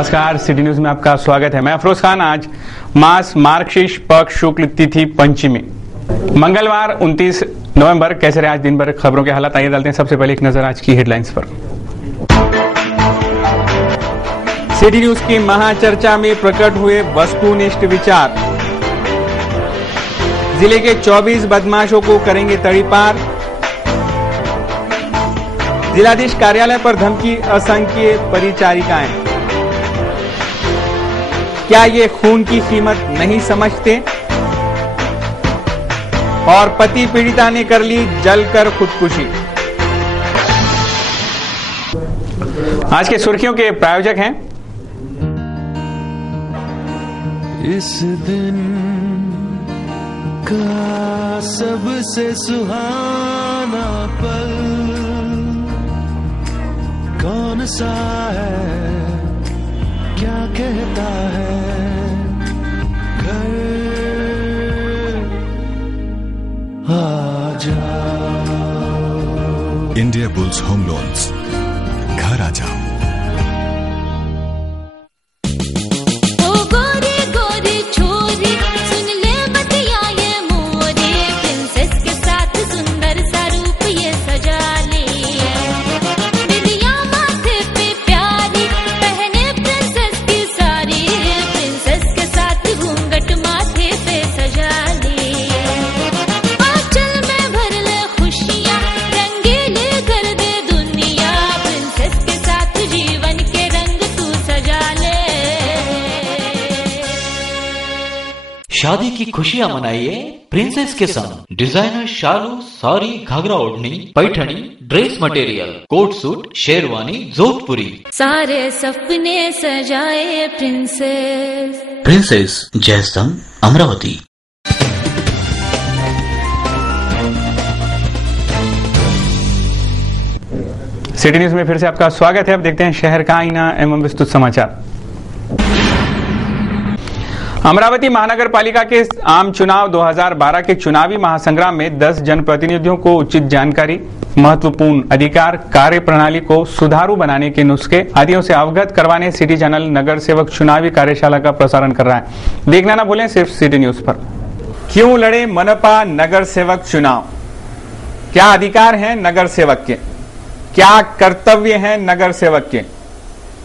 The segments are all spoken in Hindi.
नमस्कार, सिटी न्यूज में आपका स्वागत है। मैं अफरोज खान। आज मास मार्गशीर्ष पक्ष शुक्ल तिथि पंचमी, मंगलवार 29 नवंबर। कैसे रहे आज दिन भर खबरों के हालात, आइए डालते हैं सबसे पहले एक नजर आज की हेडलाइंस पर। सिटी न्यूज की महाचर्चा में प्रकट हुए वस्तुनिष्ठ विचार। जिले के 24 बदमाशों को करेंगे तड़ीपार। जिलाधीश कार्यालय पर धमकी असंख्य परिचारिकाएं। क्या ये खून की कीमत नहीं समझते? और पति पीड़िता ने कर ली जलकर खुदकुशी। आज के सुर्खियों के प्रायोजक हैं इस दिन का सबसे सुहाना पल कौन सा है, क्या कहता है घर आ जाओ। इंडिया बुल्स होम लोन्स, घर आ जाओ। शादी की खुशियां मनाइए प्रिंसेस के संग। डिजाइनर शालू, साड़ी, घाघरा ओढ़नी, Paithani, dress material, coat suit, sherwani, जोधपुरी, सारे सपने सजाए princess. Princess Jaistambh, Amravati. City news में फिर से आपका स्वागत है। अब देखते हैं शहर का आईना एवं विस्तृत समाचार। अमरावती महानगर पालिका के आम चुनाव 2012 के चुनावी महासंग्राम में 10 जनप्रतिनिधियों को उचित जानकारी, महत्वपूर्ण अधिकार, कार्य प्रणाली को सुधारू बनाने के नुस्खे आदियों से अवगत करवाने सिटी चैनल नगर सेवक चुनावी कार्यशाला का प्रसारण कर रहा है। देखना ना भूलें सिर्फ सिटी न्यूज पर। क्यों लड़े मनपा नगर सेवक चुनाव? क्या अधिकार हैं नगर सेवक के? क्या कर्तव्य हैं नगर सेवक के?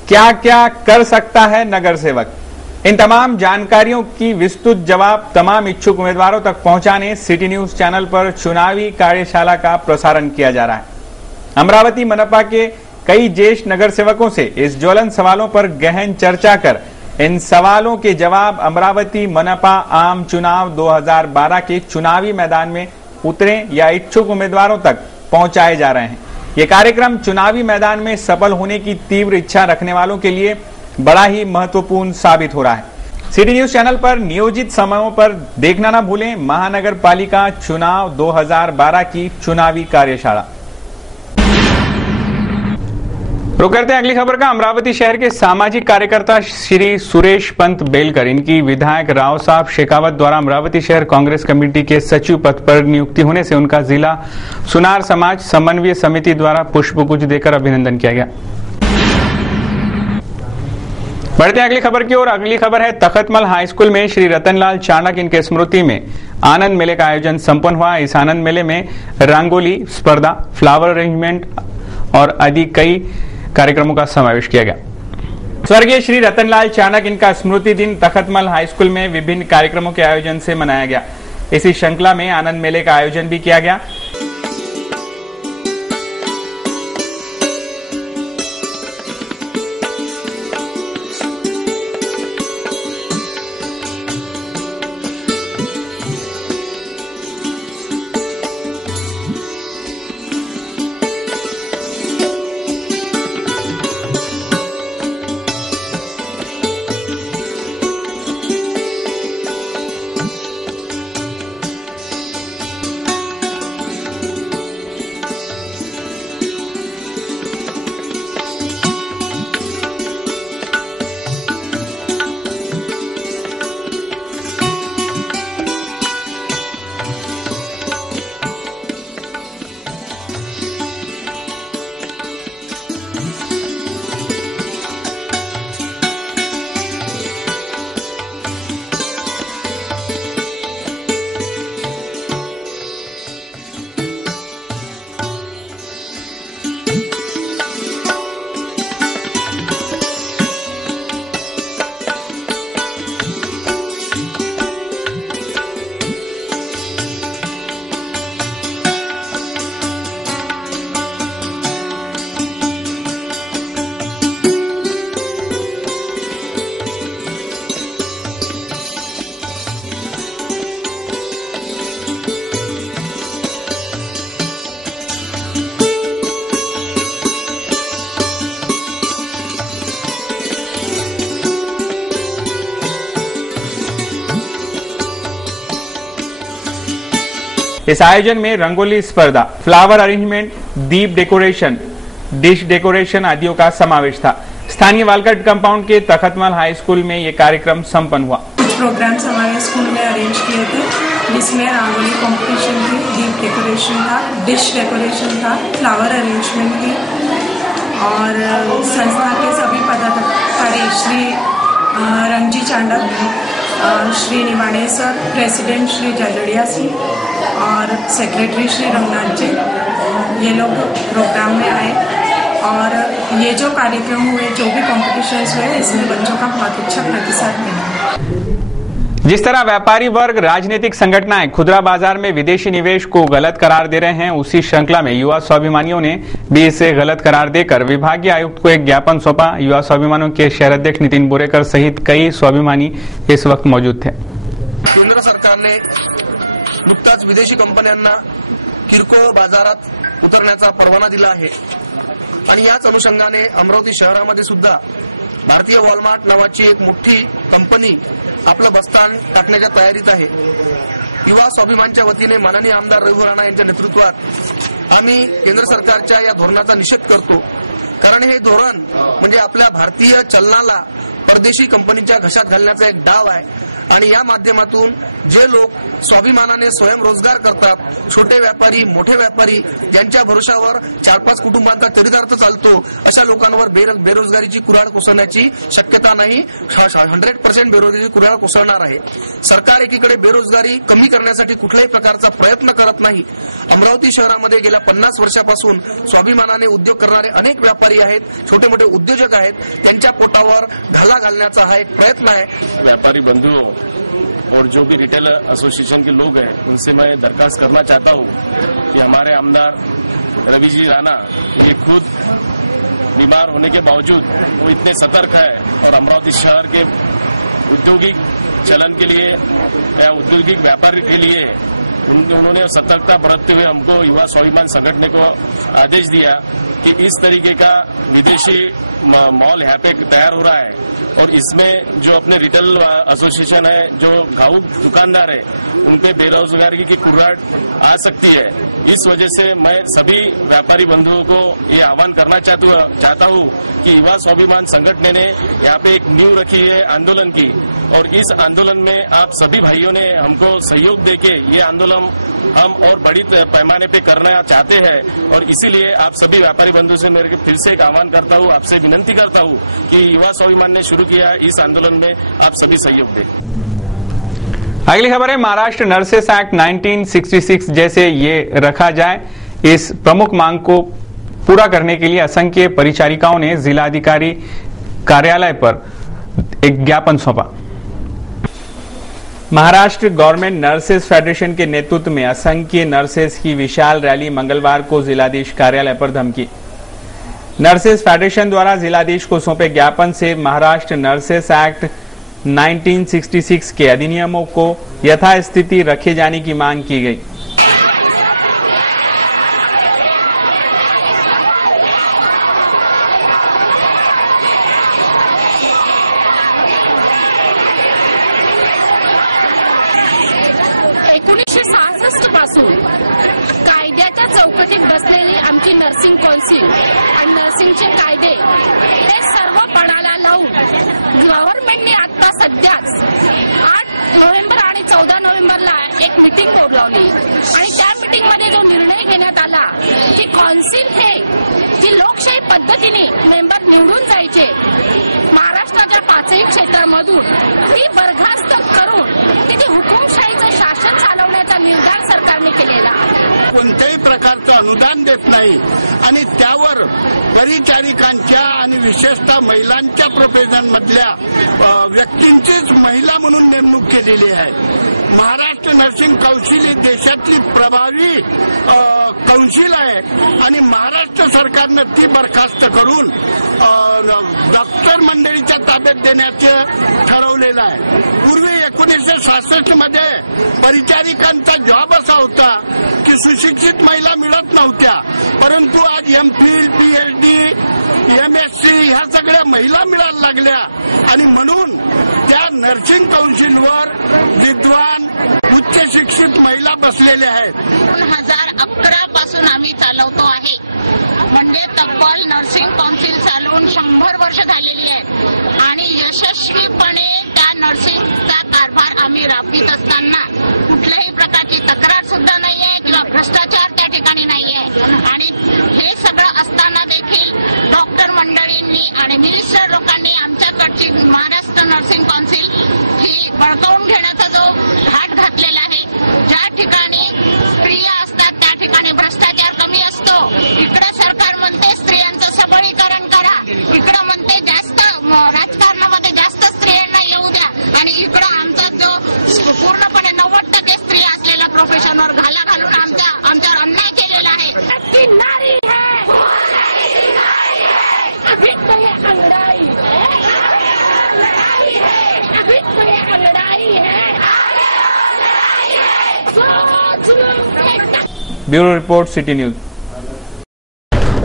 क्या क्या कर सकता है नगर सेवक? इन तमाम जानकारियों की विस्तृत जवाब तमाम इच्छुक उम्मीदवारों तक पहुंचाने सिटी न्यूज चैनल पर चुनावी कार्यशाला का प्रसारण किया जा रहा है। अमरावती मनपा के कई ज्येष्ठ नगर सेवकों से इस ज्वलंत सवालों पर गहन चर्चा कर इन सवालों के जवाब अमरावती मनपा आम चुनाव 2012 के चुनावी मैदान में उतरे या इच्छुक उम्मीदवारों तक पहुंचाए जा रहे हैं। ये कार्यक्रम चुनावी मैदान में सफल होने की तीव्र इच्छा रखने वालों के लिए बड़ा ही महत्वपूर्ण साबित हो रहा है। सिटी न्यूज चैनल पर नियोजित समयों पर देखना ना भूलें महानगर पालिका चुनाव 2012 की चुनावी कार्यशाला। रुक करते हैं अगली खबर का। अमरावती शहर के सामाजिक कार्यकर्ता श्री सुरेश पंत बेलकर, इनकी विधायक राव साहब शेखावत द्वारा अमरावती शहर कांग्रेस कमेटी के सचिव पद पर नियुक्ति होने से उनका जिला सुनार समाज समन्वय समिति द्वारा पुष्पगुच्छ देकर अभिनंदन किया गया। बढ़ते हैं अगली खबर की ओर। अगली खबर है तखतमल हाई स्कूल में श्री रतनलाल चाणक्य इनके स्मृति में आनंद मेले का आयोजन संपन्न हुआ। इस आनंद मेले में रंगोली स्पर्धा, फ्लावर अरेंजमेंट और आदि कई कार्यक्रमों का समावेश किया गया। स्वर्गीय श्री रतनलाल चाणक्य इनका स्मृति दिन तखतमल हाई स्कूल में विभिन्न कार्यक्रमों के आयोजन से मनाया गया। इसी श्रृंखला में आनंद मेले का आयोजन भी किया गया। इस आयोजन में रंगोली स्पर्धा, फ्लावर अरेंजमेंट, दीप डेकोरेशन, डिश डेकोरेशन आदियों का समावेश था। स्थानीय वालकट कंपाउंड के तखतमल हाई स्कूल में ये कार्यक्रम संपन्न हुआ। कुछ प्रोग्राम्स हमारे स्कूल में अरेंज किए थे, जिसमें रंगोली कंपटीशन थी, दीप डेकोरेशन था, डिश डेकोरेशन था, फ्लावर अरेंजमेंट थी और संस्था के सभी पदाधिकारी श्री रंगजी चांडक, श्री निवाड़े सर, प्रेसिडेंट श्री जजड़िया सिंह और सेक्रेटरी श्री रंगनाथ जी, ये लोग प्रोग्राम में आए और ये जो कार्यक्रम हुए, जो भी कॉम्पिटिशन्स हुए, इसमें बच्चों का बहुत अच्छा प्रतिशत मिला। जिस तरह व्यापारी वर्ग, राजनीतिक संगठनाएं खुदरा बाजार में विदेशी निवेश को गलत करार दे रहे हैं, उसी श्रृंखला में युवा स्वाभिमानियों ने भी इसे गलत करार देकर विभागीय आयुक्त को एक ज्ञापन सौंपा। युवा स्वाभिमानियों के शहर अध्यक्ष नितिन बोरेकर सहित कई स्वाभिमानी इस वक्त मौजूद थे। केंद्र सरकारने नुकताच विदेशी कंपन्यांना किरकोळ बाजारात उतरण्याचा परवाना दिला आहे आणि याच अनुषंगाने अमरावती शहरामध्ये सुद्धा भारतीय वॉलमार्ट नावाची एक मोठी कंपनी आपलं बस्तान टाकण्याच्या तयारीत आहे। युवा स्वाभिमानच्या वतीने माननीय आमदार रघु राणा यांच्या नेतृत्वात आम्ही केंद्र सरकारच्या या धोरणाचा निषेध करतो, कारण हे धोरण म्हणजे आपल्या भारतीय चलनाला परदेशी कंपनीच्या घशात घालण्याचा एक डाव आहे आणि या माध्यमातून जे लोक स्वाभिमानाने स्वयंरोजगार करतात, छोटे व्यापारी, मोठे व्यापारी, ज्यांच्या भरोशावर 4-5 कुटुंबांचा चरितार्थ चालतो, अशा लोकांवर बेरोजगारीची कुऱ्हाड कोसळण्याची शक्यता नाही। 100% बेरोजगारी कुऱ्हाड कोसळणार आहे। सरकार एकीकडे बेरोजगारी कमी करण्यासाठी कुठल्याही प्रकारचा प्रयत्न करत नाही। अमरावती शहरामध्ये गेल्या 50 वर्षापासून स्वाभिमानाने उद्योग करणारे अनेक व्यापारी आहेत, छोटे मोठे उद्योजक आहेत, त्यांच्या पोटावर घाला घालण्याचा हा एक प्रयत्न आहे। व्यापारी बंधुओं और जो भी रिटेल एसोसिएशन के लोग हैं, उनसे मैं दरखास्त करना चाहता हूं कि हमारे आमदार रवि जी राणा ये खुद बीमार होने के बावजूद वो इतने सतर्क है और अमरावती शहर के औद्योगिक चलन के लिए या औद्योगिक व्यापार के लिए उन्होंने सतर्कता बरतते हुए हमको युवा स्वाभिमान संगठन को आदेश दिया कि इस तरीके का विदेशी मॉल यहाँ पे तैयार हो रहा है और इसमें जो अपने रिटेल एसोसिएशन है, जो घाऊक दुकानदार है, उन पे बेरोजगारी की कुर्राहट आ सकती है। इस वजह से मैं सभी व्यापारी बंधुओं को ये आह्वान करना चाहता हूँ कि युवा स्वाभिमान संगठन ने यहाँ पे एक नींव रखी है आंदोलन की और इस आंदोलन में आप सभी भाइयों ने हमको सहयोग देके ये आंदोलन हम और बड़ी पैमाने पे करना चाहते हैं और इसीलिए आप सभी व्यापारी बंधु से मेरे फिर से एक आह्वान करता हूँ, आपसे विनती करता हूँ कि युवा स्वाभिमान ने शुरू किया इस आंदोलन में आप सभी सहयोग दें। अगली खबर है, महाराष्ट्र नर्सेस एक्ट 1966 जैसे ये रखा जाए, इस प्रमुख मांग को पूरा करने के लिए असंख्य परिचारिकाओं ने जिलाधिकारी कार्यालय पर एक ज्ञापन सौंपा। महाराष्ट्र गवर्नमेंट नर्सेस फेडरेशन के नेतृत्व में असंख्य नर्सेस की विशाल रैली मंगलवार को जिलाधीश कार्यालय पर धमकी। नर्सेस फेडरेशन द्वारा जिलाधीश को सौंपे ज्ञापन से महाराष्ट्र नर्सेस एक्ट 1966 के अधिनियमों को यथास्थिति रखे जाने की मांग की गई। पासून कायद्याच्या चौकटीत बसलेली आमची नर्सिंग कौन्सिल आणि नर्सिंगचे कायदे हे सर्व पणाला लावून गव्हर्नमेंटने आता सध्याच 8 नोव्हेंबर आणि 14 नोव्हेंबरला एक मीटिंग बोलावली आणि त्या मीटिंगमध्ये जो निर्णय घेण्यात आला की कौन्सिल हे जी लोकशाही पद्धतीने मेंबर निवडून जायचे, महाराष्ट्राच्या 5ही क्षेत्रामधून ती बरखास्त करून ती हुकुमशाहीचं शासन चालवण्याचा निर्धार सरकारने केलेला। कोणत्याही प्रकारचं अनुदान देत नाही आणि त्यावर परिचारिकांच्या आणि विशेषतः महिलांच्या प्रोफेशन मधल्या व्यक्तींचीच महिला म्हणून नेमणूक केलेली आहे। महाराष्ट्र नर्सिंग कौन्सिल ही देशातली प्रभावी कौन्सिल आहे आणि महाराष्ट्र सरकारनं ती बरखास्त करून डॉक्टर मंडळीच्या ताब्यात देण्याचं ठरवलेलं आहे। पूर्वी 1966 मध्ये परिचारिकांचा जॉब असा होता की सुशिक्षित महिला मिळत नव्हत्या, परंतु आज एमफिल, पीएचडी MSc ह्या सगळ्या महिला मिळायला लागल्या आणि म्हणून त्या नर्सिंग कौन्सिलवर विद्वान उच्च शिक्षित महिला बसलेल्या आहेत. 2011 पासून आम्ही चालवतो आहे. म्हणजे तब्बल नर्सिंग कौन्सिल चालवून 100 वर्ष झालेली आहेत आणि यशस्वीपणे त्या नर्सिंगचा कारभार आम्ही राबवित असताना कुठल्याही प्रकारची तक्रार सुद्धा नाहीये किंवा भ्रष्टाचार त्या ठिकाणी नाहीये. आणि हे सगळं असताना देखील डॉक्टर मंडळींनी आणि मिनिस्टर लोकांनी आमच्याकडची महाराष्ट्र नर्सिंग कौन्सिल ही बळकावून घेण्याचा जो घाट घातलेला आहे. ज्या ठिकाणी स्त्रिया असतात त्या ठिकाणी भ्रष्टाचार कमी असतो. इकडे सरकार म्हणते स्त्रियांचं सबलीकरण करा, इकडं म्हणते जास्त राजकारणामध्ये जास्त स्त्रियांना येऊ द्या आणि इकडं आमचा जो पूर्णपणे 90% स्त्रिया असलेल्या प्रोफेशनवर घाला घालून आमच्यावर अन्याय केलेला आहे. नारी है अभी तो ये अंगड़ाई है, अभी तो ये अंगड़ाई है. Bureau report city news.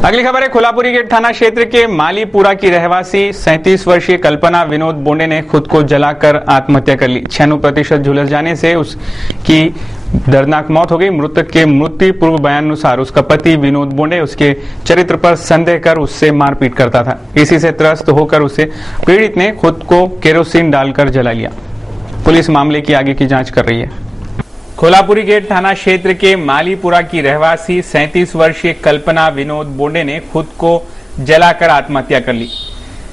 अगली खबर है कोल्हापुरी गेट थाना क्षेत्र के मालीपुरा की रहवासी 37 वर्षीय कल्पना विनोद बोंडे ने खुद को जलाकर आत्महत्या कर ली. 96% झुलस जाने से उसकी दर्दनाक मौत हो गई. मृतक के मृत्यु पूर्व बयान अनुसार उसका पति विनोद बोंडे उसके चरित्र पर संदेह कर उससे मारपीट करता था. इसी से त्रस्त होकर उसे पीड़ित ने खुद को केरोसिन डालकर जला लिया. पुलिस मामले की आगे की जांच कर रही है. कोल्हापुरी गेट थाना क्षेत्र के मालीपुरा की रहवासी 37 वर्षीय कल्पना विनोद बोंडे ने खुद को जलाकर आत्महत्या कर ली.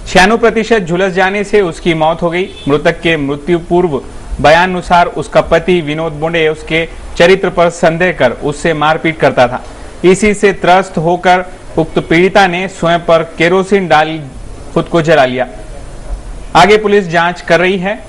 96% झुलस जाने से उसकी मौत हो गई. मृतक के मृत्यु पूर्व बयान अनुसार उसका पति विनोद बोंडे उसके चरित्र पर संदेह कर उससे मारपीट करता था. इसी से त्रस्त होकर उक्त पीड़िता ने स्वयं पर केरोसिन डाल खुद को जला लिया. आगे पुलिस जांच कर रही है.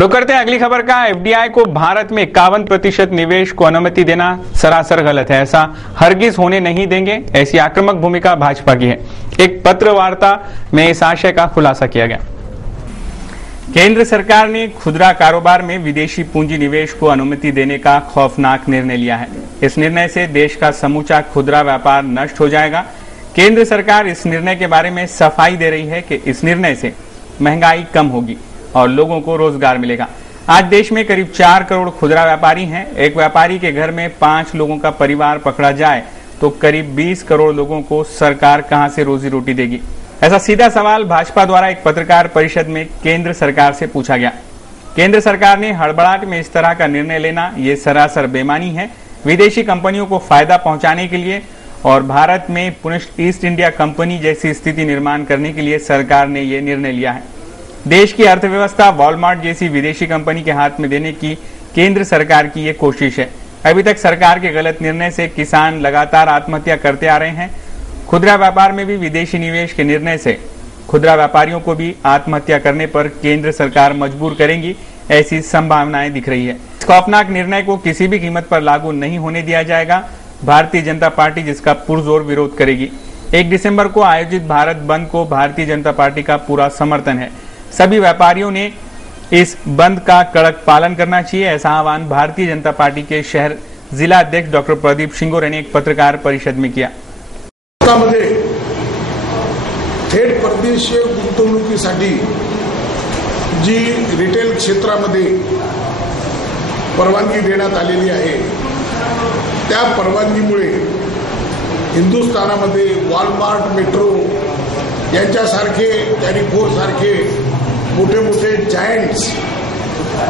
रुक करते हैं अगली खबर का. FDI को भारत में 51% निवेश को अनुमति देना सरासर गलत है. ऐसा हरगिज होने नहीं देंगे, ऐसी आक्रामक भूमिका भाजपा की है. एक पत्र वार्ता में इस आशय का खुलासा किया गया. केंद्र सरकार ने खुदरा कारोबार में विदेशी पूंजी निवेश को अनुमति देने का खौफनाक निर्णय लिया है. इस निर्णय से देश का समूचा खुदरा व्यापार नष्ट हो जाएगा. केंद्र सरकार इस निर्णय के बारे में सफाई दे रही है कि इस निर्णय से महंगाई कम होगी और लोगों को रोजगार मिलेगा. आज देश में करीब 4 करोड़ खुदरा व्यापारी हैं. एक व्यापारी के घर में 5 लोगों का परिवार पकड़ा जाए तो करीब 20 करोड़ लोगों को सरकार कहां से रोजी रोटी देगी. ऐसा सीधा सवाल भाजपा द्वारा एक पत्रकार परिषद में केंद्र सरकार से पूछा गया. केंद्र सरकार ने हड़बड़ाहट में इस तरह का निर्णय लेना ये सरासर बेईमानी है. विदेशी कंपनियों को फायदा पहुंचाने के लिए और भारत में पुनः ईस्ट इंडिया कंपनी जैसी स्थिति निर्माण करने के लिए सरकार ने ये निर्णय लिया है. देश की अर्थव्यवस्था वॉलमार्ट जैसी विदेशी कंपनी के हाथ में देने की केंद्र सरकार की ये कोशिश है. अभी तक सरकार के गलत निर्णय से किसान लगातार आत्महत्या करते आ रहे हैं. खुदरा व्यापार में भी विदेशी निवेश के निर्णय से खुदरा व्यापारियों को भी आत्महत्या करने पर केंद्र सरकार मजबूर करेंगी, ऐसी संभावनाएं दिख रही है. इस खौफनाक निर्णय को किसी भी कीमत पर लागू नहीं होने दिया जाएगा. भारतीय जनता पार्टी जिसका पुरजोर विरोध करेगी. 1 दिसंबर को आयोजित भारत बंद को भारतीय जनता पार्टी का पूरा समर्थन है. सभी व्यापारियों ने इस बंद का कड़क पालन करना चाहिए, ऐसा आह्वान भारतीय जनता पार्टी के शहर जिला अध्यक्ष डॉक्टर प्रदीप शिंगोरे ने एक पत्रकार परिषद में किया. थेट परदेशीय गुंतवणुकीसाठी जी रिटेल क्षेत्रामध्ये परवानगी देण्यात आलेली आहे त्या परवानगीमुळे हिंदुस्थानामध्ये वॉलमार्ट, मेट्रो यांच्यासारखे कॅरिफोर सारखे मोठे मोठे जायंट्स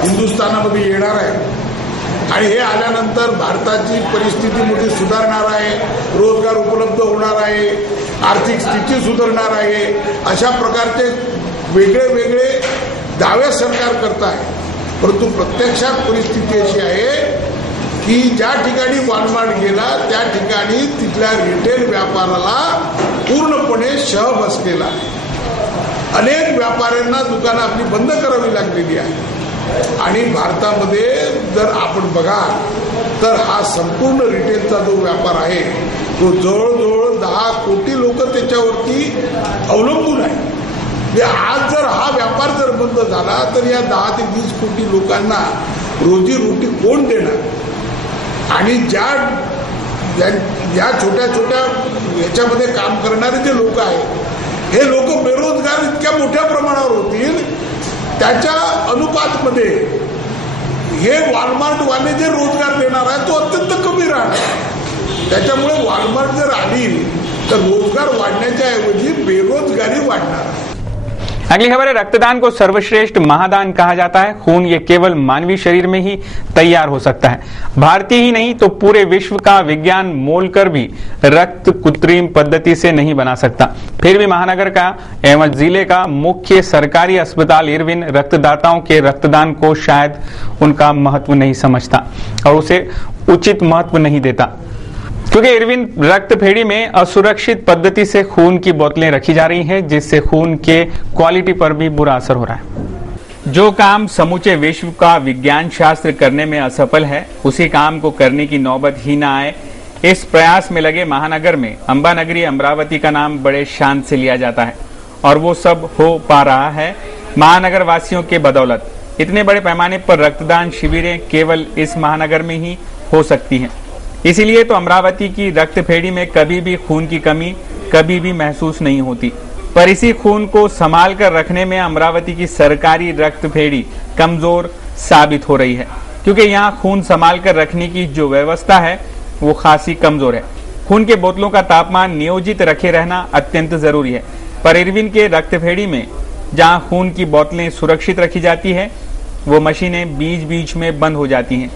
हिंदुस्थानामध्ये येणार आहेत आणि हे आल्यानंतर भारताची परिस्थिती मोठी सुधारणार आहे, रोजगार उपलब्ध होणार आहे, आर्थिक स्थिती सुधारणार आहे. अशा प्रकारचे वेगळे वेगळे दावे सरकार करत आहे. परंतु प्रत्यक्षात परिस्थिती अशी आहे की ज्या ठिकाणी वॉलमार्ट गेला त्या ठिकाणी तिथल्या रिटेल व्यापाराला पूर्णपणे शह बसलेला आहे. अनेक व्यापाऱ्यांना दुकानं आपली बंद करावी लागलेली आहे आणि भारतामध्ये जर आपण बघाल तर हा संपूर्ण रिटेलचा जो व्यापार आहे तो जवळजवळ 10 कोटी लोक त्याच्यावरती अवलंबून आहे. आज जर हा व्यापार जर बंद झाला तर या 10 ते 20 कोटी लोकांना रोजी रोटी कोण देणार आणि या छोट्या छोट्या याच्यामध्ये काम करणारे जे लोक आहेत हे लोक बेरोजगार इतक्या मोठ्या प्रमाणावर होतील त्याच्या अनुपातमध्ये हे वॉलमार्टवाले जे रोजगार देणार आहे तो अत्यंत कमी राहणार. त्याच्यामुळे वॉलमार्ट जर आली तर रोजगार वाढण्याच्या ऐवजी बेरोजगारी वाढणार. अगली खबर है, रक्तदान को सर्वश्रेष्ठ महादान कहा जाता है. खून ये केवल मानवीय शरीर में ही तैयार हो सकता है. भारतीय ही नहीं तो पूरे विश्व का विज्ञान मोलकर भी रक्त कृत्रिम पद्धति से नहीं बना सकता. फिर भी महानगर का एवं जिले का मुख्य सरकारी अस्पताल इरविन रक्तदाताओं के रक्तदान को शायद उनका महत्व नहीं समझता और उसे उचित महत्व नहीं देता, क्योंकि इरविन रक्तभेड़ी में असुरक्षित पद्धति से खून की बोतलें रखी जा रही हैं, जिससे खून के क्वालिटी पर भी बुरा असर हो रहा है. जो काम समूचे विश्व का विज्ञान शास्त्र करने में असफल है, उसी काम को करने की नौबत ही न आए, इस प्रयास में लगे महानगर में अंबानगरी अमरावती का नाम बड़े शान से लिया जाता है और वो सब हो पा रहा है महानगर वासियों के बदौलत. इतने बड़े पैमाने पर रक्तदान शिविरें केवल इस महानगर में ही हो सकती हैं. इसीलिए तो अमरावती की रक्तभेड़ी में कभी भी खून की कमी कभी भी महसूस नहीं होती. पर इसी खून को संभाल कर रखने में अमरावती की सरकारी रक्तभेड़ी कमजोर साबित हो रही है, क्योंकि यहाँ खून संभाल कर रखने की जो व्यवस्था है वो खासी कमजोर है. खून के बोतलों का तापमान नियोजित रखे रहना अत्यंत जरूरी है, पर इरविन के रक्तभेड़ी में जहाँ खून की बोतलें सुरक्षित रखी जाती है वो मशीनें बीच बीच में बंद हो जाती हैं,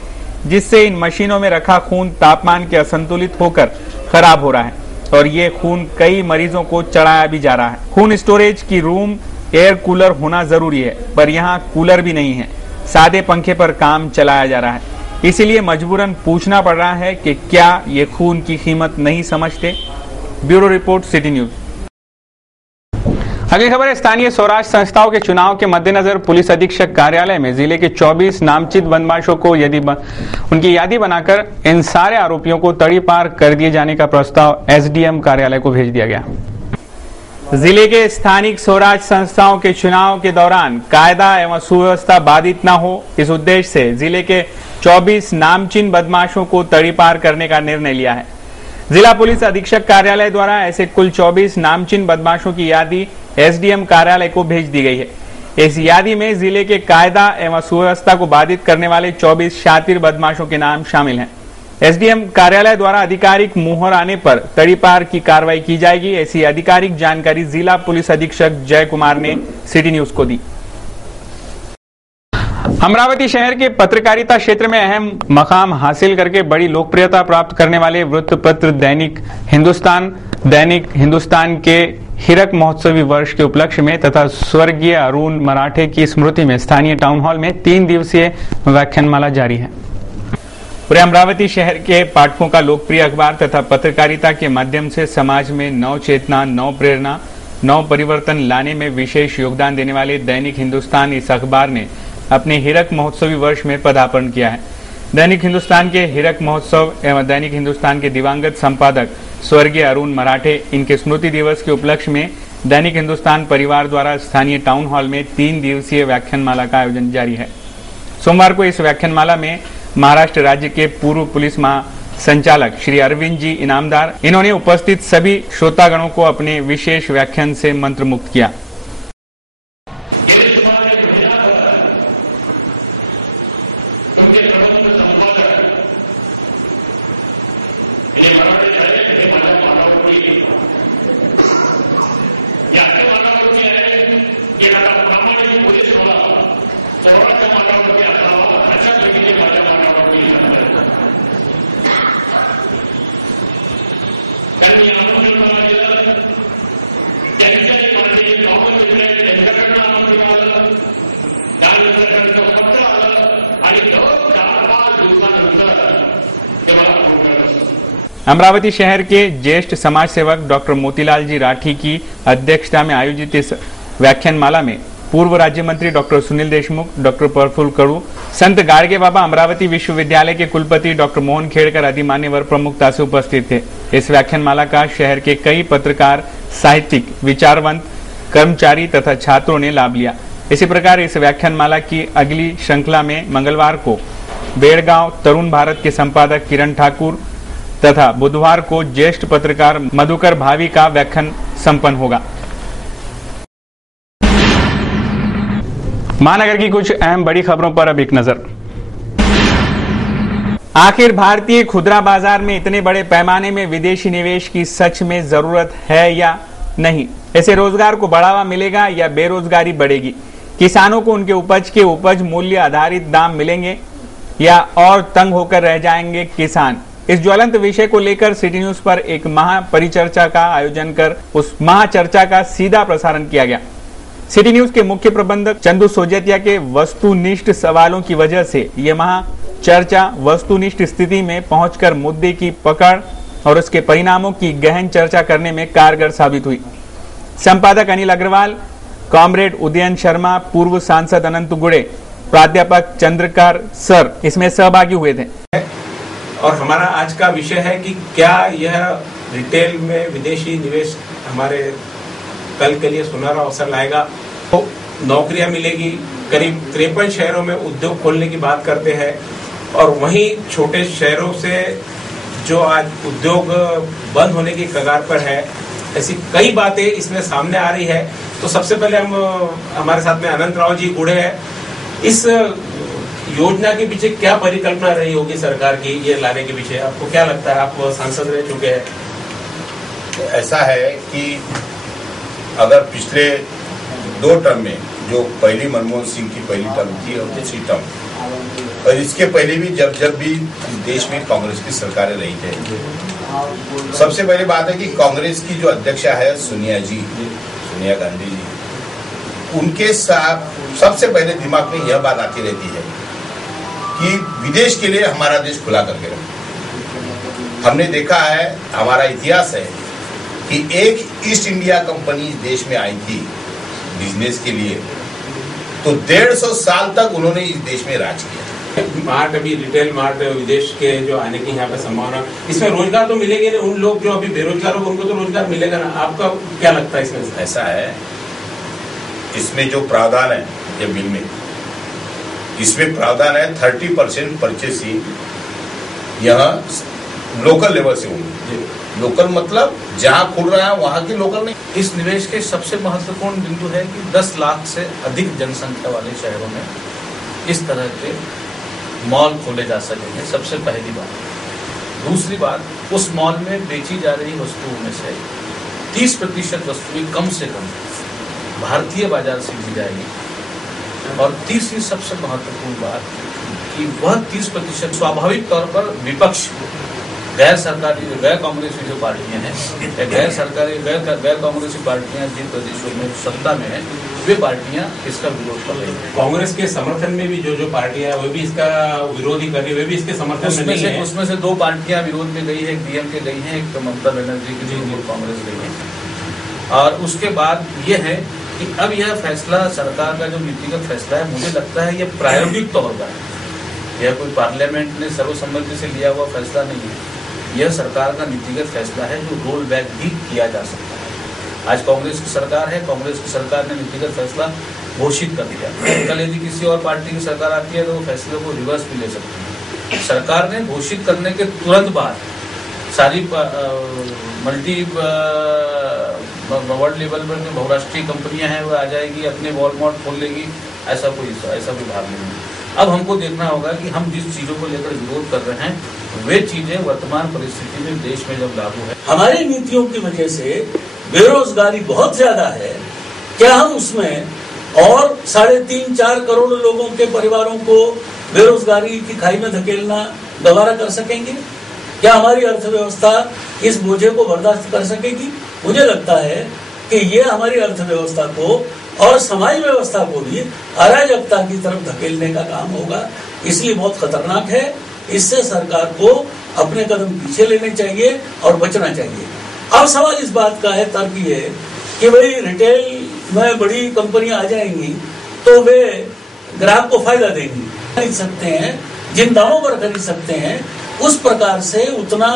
जिससे इन मशीनों में रखा खून तापमान के असंतुलित होकर खराब हो रहा है और ये खून कई मरीजों को चढ़ाया भी जा रहा है. खून स्टोरेज की रूम एयर कूलर होना जरूरी है, पर यहाँ कूलर भी नहीं है, सादे पंखे पर काम चलाया जा रहा है. इसीलिए मजबूरन पूछना पड़ रहा है कि क्या ये खून की कीमत नहीं समझते. Bureau report, city news. अगली खबर है, स्थानीय स्वराज संस्थाओं के चुनाव के मद्देनजर पुलिस अधीक्षक कार्यालय में जिले के 24 नामचित बदमाशों को उनकी यादी बनाकर इन सारे आरोपियों को तड़ीपार कर दिए जाने का प्रस्ताव एसडीएम कार्यालय को भेज दिया गया. जिले के स्थानिक स्वराज संस्थाओं के चुनाव के दौरान कायदा एवं सुव्यवस्था बाधित न हो, इस उद्देश्य से जिले के 24 नामचीन बदमाशों को तड़ीपार करने का निर्णय लिया है. जिला पुलिस अधीक्षक कार्यालय द्वारा ऐसे कुल 24 नामचीन बदमाशों की यादी एसडीएम कार्यालय को भेज दी गई है. इस यादी में जिले के कायदा एवं सुव्यवस्था को बाधित करने वाले 24 शातिर बदमाशों के नाम शामिल हैं. एसडीएम कार्यालय द्वारा आधिकारिक मुहर आने पर तड़ीपार की कार्रवाई की जाएगी, ऐसी आधिकारिक जानकारी जिला पुलिस अधीक्षक जय कुमार ने सिटी न्यूज को दी. अमरावती शहर के पत्रकारिता क्षेत्र में अहम मकाम हासिल करके बड़ी लोकप्रियता प्राप्त करने वाले वृत्तपत्र दैनिक हिंदुस्तान के हीरक महोत्सवी वर्ष के उपलक्ष्य में तथा स्वर्गीय अरुण मराठे की स्मृति में स्थानीय टाउन हॉल में 3 दिवसीय व्याख्यानमाला जारी है. पूरे अमरावती शहर के पाठकों का लोकप्रिय अखबार तथा पत्रकारिता के माध्यम से समाज में नव चेतना, नव प्रेरणा, नव परिवर्तन लाने में विशेष योगदान देने वाले दैनिक हिंदुस्तान इस अखबार ने अपने हीरक महोत्सवी वर्ष में पदार्पण किया है. दैनिक हिंदुस्तान के हीरक महोत्सव एवं दैनिक हिंदुस्तान के दिवंगत संपादक स्वर्गीय अरुण मराठे इनके स्मृति दिवस के उपलक्ष्य में दैनिक हिंदुस्तान परिवार द्वारा स्थानीय टाउन हॉल में 3 दिवसीय व्याख्यानमाला का आयोजन जारी है. सोमवार को इस व्याख्यानमाला में महाराष्ट्र राज्य के पूर्व पुलिस महासंचालक श्री अरविंद जी इनामदार, इन्होंने उपस्थित सभी श्रोतागणों को अपने विशेष व्याख्यान से मंत्रमुग्ध किया. उनके प्रबंध संपादक मराठे साहेब हे माझ्या मागावरती असे मागावरती आहे की एखादा प्रामाणिक पोलीस मला चोराच्या मागावरती असावा, अशा व्यक्तीने माझ्या मागावरती त्यांनी आमंत्रण मला दिलं. त्यांच्या माझे जे कॉमन मित्र आहेत त्यांच्याकडनं आमंत्रण आलं, त्यानंतर त्यांचं पत्र आलं आणि दर 4-5 दिवसानंतर ते मला फोन करत असतात. अमरावती शहर के ज्येष्ठ समाज सेवक डॉक्टर मोतीलाल जी राठी की अध्यक्षता में आयोजित इस व्याख्यानमाला में पूर्व राज्य मंत्री डॉक्टर सुनील देशमुख, डॉक्टर प्रफुल्ल कड़ू, संत गाडगे बाबा अमरावती विश्वविद्यालय के कुलपति डॉक्टर मोहन खेड़कर आदि मान्यवर प्रमुखता से उपस्थित थे. इस व्याख्यानमाला का शहर के कई पत्रकार, साहित्यिक, विचारवंत, कर्मचारी तथा छात्रों ने लाभ लिया. इसी प्रकार इस व्याख्यानमाला की अगली श्रृंखला में मंगलवार को बेड़गांव तरुण भारत के संपादक किरण ठाकुर, तथा बुधवार को ज्येष्ठ पत्रकार मधुकर भावी का व्याख्यान संपन्न होगा। महानगर की कुछ अहम बड़ी खबरों पर अब एक नजर। आखिर भारतीय खुदरा बाजार में इतने बड़े पैमाने में विदेशी निवेश की सच में जरूरत है या नहीं? ऐसे रोजगार को बढ़ावा मिलेगा या बेरोजगारी बढ़ेगी? किसानों को उनके उपज के उपज मूल्य आधारित दाम मिलेंगे या और तंग होकर रह जाएंगे किसान? इस ज्वलंत विषय को लेकर सिटी न्यूज पर एक महापरिचर्चा का आयोजन कर उस महाचर्चा का सीधा प्रसारण किया गया। सिटी न्यूज के मुख्य प्रबंधक चंदू सोजतिया के वस्तुनिष्ठ सवालों की वजह से यह महाचर्चा वस्तुनिष्ठ स्थिति में पहुंचकर मुद्दे की पकड़ और उसके परिणामों की गहन चर्चा करने में कारगर साबित हुई। संपादक अनिल अग्रवाल, कॉमरेड उदयन शर्मा, पूर्व सांसद अनंत गुड़े, प्राध्यापक चंद्रकार सर इसमें सहभागी हुए थे। और हमारा आज का विषय है कि क्या यह रिटेल में विदेशी निवेश हमारे कल के लिए सुनहरा अवसर लाएगा? तो नौकरियां मिलेगी। करीब 53 शहरों में उद्योग खोलने की बात करते हैं और वहीं छोटे शहरों से जो आज उद्योग बंद होने की कगार पर है, ऐसी कई बातें इसमें सामने आ रही है। तो सबसे पहले हमारे साथ में अनंत राव जी गुड़े हैं। इस योजना के पीछे क्या परिकल्पना रही होगी सरकार की ये लाने के पीछे? आपको क्या लगता है? आप सांसद रह चुके हैं। तो ऐसा है कि अगर पिछले 2 टर्म में जो पहली मनमोहन सिंह की पहली टर्म थी और दूसरी टर्म और इसके पहले भी जब भी इस देश में कांग्रेस की सरकारें रही थे, सबसे पहली बात है कि कांग्रेस की जो अध्यक्षा है सोनिया गांधी जी, उनके साथ सबसे पहले दिमाग में यह बात आती रहती है कि विदेश के लिए हमारा देश खुला करके रखो। हमने देखा है, हमारा इतिहास है कि एक ईस्ट इंडिया कंपनी इस देश में आई थी बिजनेस के लिए, तो 150 साल तक उन्होंने इस देश में राज किया। मार्ट अभी रिटेल मार्ट विदेश के जो आने की यहाँ पे संभावना, इसमें रोजगार तो मिलेंगे ना? उन लोग जो अभी बेरोजगार हो उनको तो रोजगार मिलेगा ना? आपका क्या लगता है इसमें? ऐसा है, इसमें जो प्रावधान है ये बिल में, इसमें प्रावधान है 30% परचेसिंग यहाँ लोकल लेवल से होगी। लोकल मतलब जहाँ खुल रहा है वहाँ की लोकल नहीं। इस निवेश के सबसे महत्वपूर्ण बिंदु है कि 10 लाख से अधिक जनसंख्या वाले शहरों में इस तरह के मॉल खोले जा सकेंगे, सबसे पहली बात। दूसरी बात, उस मॉल में बेची जा रही वस्तुओं में से 30% वस्तुएं कम से कम भारतीय बाजार से ली जाएगी। और तीसरी सबसे महत्वपूर्ण बात कि वह 30% स्वाभाविक तौर पर विपक्ष, गैर सरकारी गैर कांग्रेसी जो पार्टियां हैं, गैर सरकारी गैर कांग्रेसी पार्टियां जिन प्रदेशों में सत्ता में है, वे पार्टियां इसका विरोध कर रही हैं। कांग्रेस के समर्थन में भी जो पार्टियां हैं वो भी इसका विरोध ही कर रही है, वे भी इसके समर्थन में नहीं है। उसमें से 2 पार्टियां विरोध में गई है, एक डीएमके गई है, एक ममता बनर्जी की कांग्रेस गई है। और उसके बाद ये है कि अब यह फैसला सरकार का जो नीतिगत फैसला है, मुझे लगता है यह प्रायोगिक तौर पर, यह कोई पार्लियामेंट ने सर्वसम्मति से लिया हुआ फैसला नहीं है। यह सरकार का नीतिगत फैसला है जो रोल बैक भी किया जा सकता है। आज कांग्रेस की सरकार है, कांग्रेस की सरकार ने नीतिगत फैसला घोषित कर दिया। कल यदि किसी और पार्टी की सरकार आती है तो वो फैसले को रिवर्स भी ले सकती है। सरकार ने घोषित करने के तुरंत बाद सारी मल्टी वर्ल्ड लेवल पर जो बहुराष्ट्रीय कंपनियां हैं वो आ जाएगी, अपने वॉलमार्ट खोल लेगी, ऐसा कोई भाग नहीं है। अब हमको देखना होगा कि हम जिस चीजों को लेकर विरोध कर रहे हैं वे चीजें वर्तमान परिस्थिति में देश में जब लागू है, हमारी नीतियों की वजह से बेरोजगारी बहुत ज्यादा है। क्या हम उसमें और 3.5-4 करोड़ लोगों के परिवारों को बेरोजगारी की खाई में धकेलना दोबारा कर सकेंगे? क्या हमारी अर्थव्यवस्था इस बोझे को बर्दाश्त कर सकेगी? मुझे लगता है कि ये हमारी अर्थव्यवस्था को और समाज व्यवस्था को भी अराजकता की तरफ धकेलने का काम होगा, इसलिए बहुत खतरनाक है। इससे सरकार को अपने कदम पीछे लेने चाहिए और बचना चाहिए। अब सवाल इस बात का है, तर्क ये कि भाई रिटेल में बड़ी कंपनियां आ जाएंगी तो वे ग्राहक को फायदा देंगी, खरीद सकते हैं, जिन दामों पर खरीद सकते हैं उस प्रकार से उतना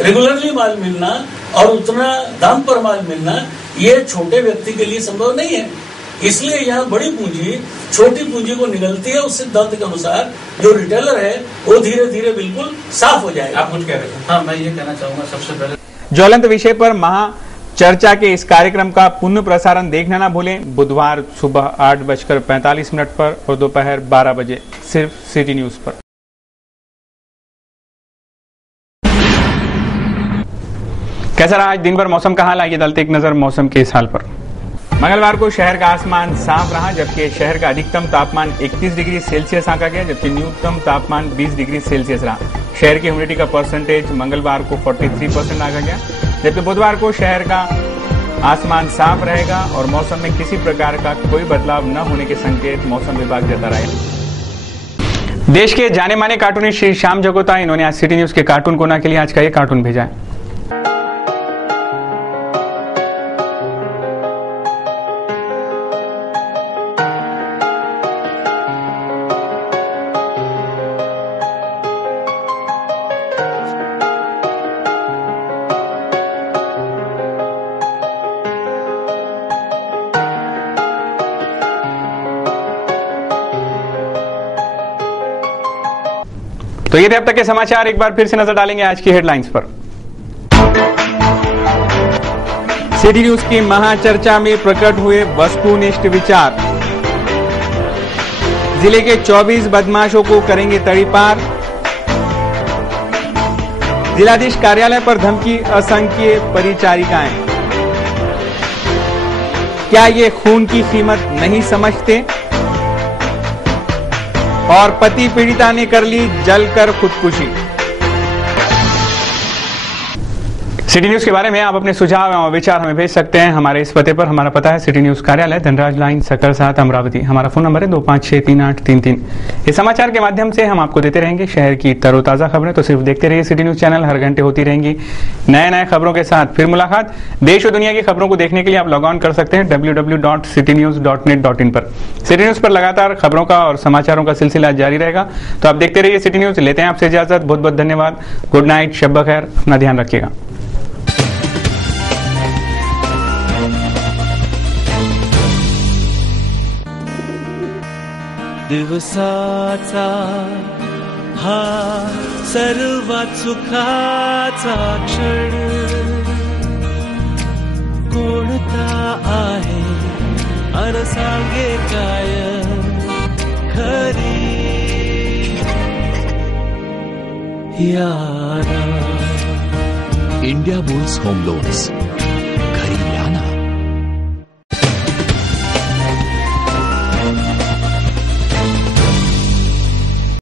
रेगुलरली माल मिलना और उतना दाम पर माल मिलना ये छोटे व्यक्ति के लिए संभव नहीं है। इसलिए यहाँ बड़ी पूंजी छोटी पूंजी को निगलती है। उस सिद्धांत के अनुसार जो रिटेलर है वो धीरे धीरे बिल्कुल साफ हो जाएगा। आप कुछ कह रहे थे? हाँ, मैं ये कहना चाहूंगा सबसे पहले ज्वलंत विषय पर महा चर्चा के इस कार्यक्रम का पुनः प्रसारण देखना ना भूलें। बुधवार सुबह 8:45 पर और दोपहर 12 बजे सिर्फ सिटी न्यूज पर। कैसा रहा आज दिन भर मौसम का हाल, आइए डालते एक नजर मौसम के इस हाल पर। मंगलवार को शहर का आसमान साफ रहा, जबकि शहर का अधिकतम तापमान 31 डिग्री सेल्सियस आंका गया, जबकि न्यूनतम तापमान 20 डिग्री सेल्सियस रहा। शहर की ह्यूमिडिटी का परसेंटेज मंगलवार को 43% आंका गया, जबकि बुधवार को शहर का आसमान साफ रहेगा और मौसम में किसी प्रकार का कोई बदलाव न होने के संकेत मौसम विभाग देता रहे। देश के जाने माने कार्टूनिस्ट श्री श्याम जगोता, इन्होंने आज सिटी न्यूज के कार्टून कोना के लिए आज का ये कार्टून भेजा है। तो ये थे अब तक के समाचार, एक बार फिर से नजर डालेंगे आज की हेडलाइंस पर। सिटी न्यूज की महाचर्चा में प्रकट हुए वस्तुनिष्ठ विचार। जिले के 24 बदमाशों को करेंगे तड़ीपार। जिलाधीश कार्यालय पर धमकी असंख्य परिचारिकाएं। क्या ये खून की कीमत नहीं समझते? और पति पीड़िता ने कर ली जलकर खुदकुशी। सिटी न्यूज के बारे में आप अपने सुझाव और विचार हमें भेज सकते हैं हमारे इस पते पर। हमारा पता है सिटी न्यूज कार्यालय, धनराज लाइन, सकल 7, अमरावती। हमारा फोन नंबर है 25638333। इस समाचार के माध्यम से हम आपको देते रहेंगे शहर की तरोताजा खबरें। तो सिर्फ देखते रहिए सिटी न्यूज चैनल, हर घंटे होती रहेंगी नए खबरों के साथ फिर मुलाकात। देश और दुनिया की खबरों को देखने के लिए आप लॉग ऑन कर सकते हैं www.citynews.net.in पर। सिटी न्यूज पर लगातार खबरों का और समाचारों का सिलसिला जारी रहेगा, तो आप देखते रहिए सिटी न्यूज। लेते हैं आपसे इजाजत, बहुत बहुत धन्यवाद, गुड नाइट, शब बखैर, अपना ध्यान रखिएगा। दिवसाचा हा सर्वात सुखाचा क्षण कोणता आहे अन सांगे काय खरी यारा। India bulls home loans,